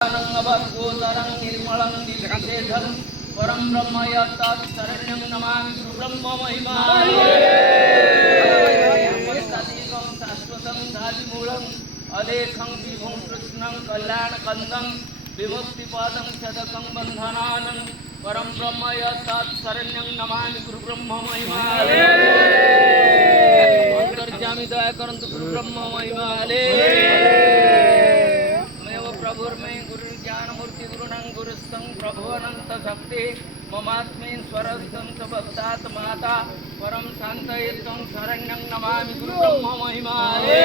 अवधूतरं निर्मलं निर्विशेषं परं ब्रह्म यत्तत्शरण्यं नमामि गुरुब्रह्म महिमानेकं शाश्वतं साधिमूलं अलेखं विभुं कृष्णं कल्याणकन्दं विमुक्तिपदं सदकं बन्धनानं परं ब्रह्म यत्तत्शरण्यं नमामि गुरुब्रह्म महिमाने अंतर्यामी दया करन्तु गुरुब्रह्म महिमाने प्रभुर्मे गुरु ज्ञान मूर्ति गुरुनं गुरुस्तं प्रभुवनंत शक्ति ममात्मेन स्वरस्थं सबक्तात माता परम शांतयितं शरण्यं नमामि गुरु ब्रह्म महिमाने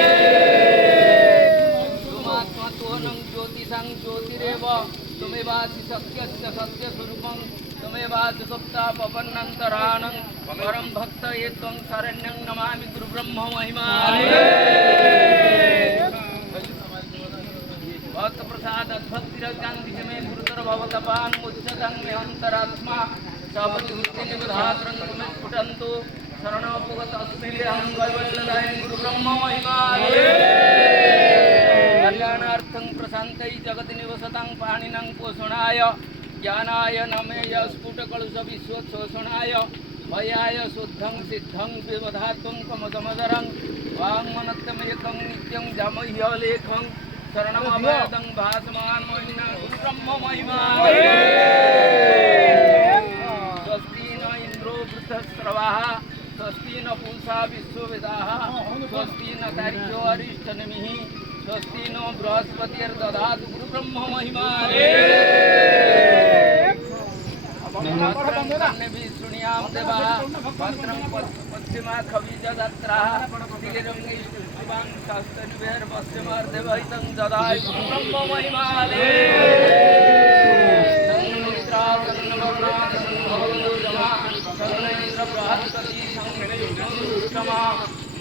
तुमात्मत्वनं ज्योतिषं ज्योतिरेव तुमेवासि सत्यस्य सत्य स्वरूपं तुमेवासि गुप्ता पवन्नन्तराणं परम भक्तयितं शरण्यं नमामि गुरु ब्रह्म महिमाने भक्त प्रसाद भक्तिरकांति में गुरुतर भवतपान मुच्यतं मे अंतरात्मा सबुद्धि निबधात्रं तुमे स्फुटन्तु शरणोपगत अस्मिन् कैवल्यदाय गुरु ब्रह्म महिमाने कल्याणार्थं प्रशान्तै जगति निवसतं पाणिनं पोषणाय ज्ञानाय नमेय स्फुटकलुष विश्वोत्सोषणाय भयाय शुद्धं सिद्धं विवधात्वं कमदमदरं वाङ्मनत्यमेकं नित्यं जामह्यलेखं शरणमभयदं भासमान महिना गुरु ब्रह्म महिमाने स्वस्ति न इंद्रो वृद्धश्रवाः स्वस्ति न पूषा विश्ववेदाः स्वस्ति न तार्क्यो अरिष्टनेमिः स्वस्ति न बृहस्पतिर्दधातु गुरु ब्रह्म महिमाने शृणुयां देवाः भद्रं पश्चिमा खविजदत्राः श्रीरङ्गैस्तुष्टिवान् शास्त्रनिभैर्पश्चिमार्देवहितं ददाय ब्रह्म महिमाने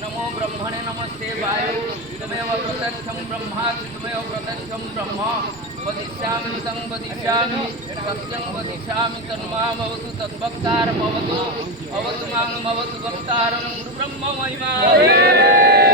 नमो ब्रह्मणे नमस्ते वायु तमेव प्रत्यक्षं ब्रह्मासि तमेव प्रत्यक्षं ब्रह्म वदिष्यामि तं वदिष्यामि सत्यं वदिष्यामि तन्मामवतु तद्भक्तारमवतु अवतु मामवतु भक्तारं गुरुब्रह्म महिमाने